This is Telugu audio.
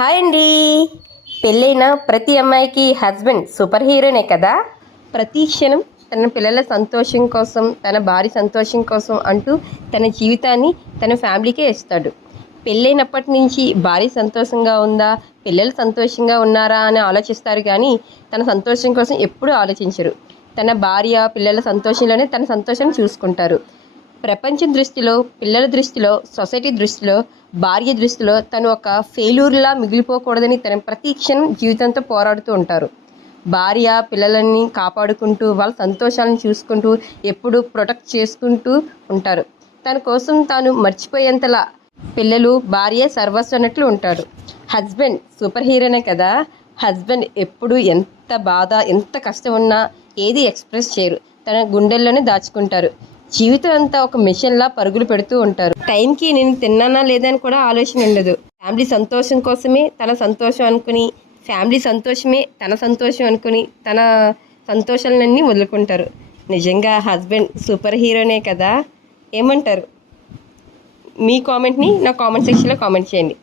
హాయ్ అండి. పెళ్ళైన ప్రతి అమ్మాయికి హస్బెండ్ సూపర్ హీరోనే కదా. ప్రతి క్షణం తన పిల్లల సంతోషం కోసం, తన భార్య సంతోషం కోసం అంటూ తన జీవితాన్ని తన ఫ్యామిలీకే ఇస్తాడు. పెళ్ళైనప్పటి నుంచి భార్య సంతోషంగా ఉందా, పిల్లలు సంతోషంగా ఉన్నారా అని ఆలోచిస్తారు కానీ తన సంతోషం కోసం ఎప్పుడూ ఆలోచించరు. తన భార్య పిల్లల సంతోషంలోనే తన సంతోషాన్ని చూసుకుంటారు. ప్రపంచం దృష్టిలో, పిల్లల దృష్టిలో, సొసైటీ దృష్టిలో, భార్య దృష్టిలో తను ఒక ఫెయిల్యూర్లా మిగిలిపోకూడదని తన ప్రతి క్షణం జీవితంతో పోరాడుతూ ఉంటారు. భార్య పిల్లలని కాపాడుకుంటూ వాళ్ళ సంతోషాలను చూసుకుంటూ ఎప్పుడూ ప్రొటెక్ట్ చేసుకుంటూ ఉంటారు. తన కోసం తాను మర్చిపోయేంతలా పిల్లలు, భార్య సర్వస్వం అన్నట్లు ఉంటాడు. హస్బెండ్ సూపర్ హీరోనే కదా. హస్బెండ్ ఎప్పుడు ఎంత బాధ, ఎంత కష్టం ఉన్నా ఏది ఎక్స్ప్రెస్ చేయరు. తన గుండెల్లోనే దాచుకుంటారు. జీవితం అంతా ఒక మిషన్లా పరుగులు పెడుతూ ఉంటారు. టైంకి నేను తిన్నానా లేదా అని కూడా ఆలోచన ఉండదు. ఫ్యామిలీ సంతోషం కోసమే తన సంతోషం అనుకుని, ఫ్యామిలీ సంతోషమే తన సంతోషం అనుకుని తన సంతోషాలన్నీ వదులుకుంటారు. నిజంగా హస్బెండ్ సూపర్ హీరోనే కదా. ఏమంటారు? మీ కామెంట్ని నా కామెంట్ సెక్షన్లో కామెంట్ చేయండి.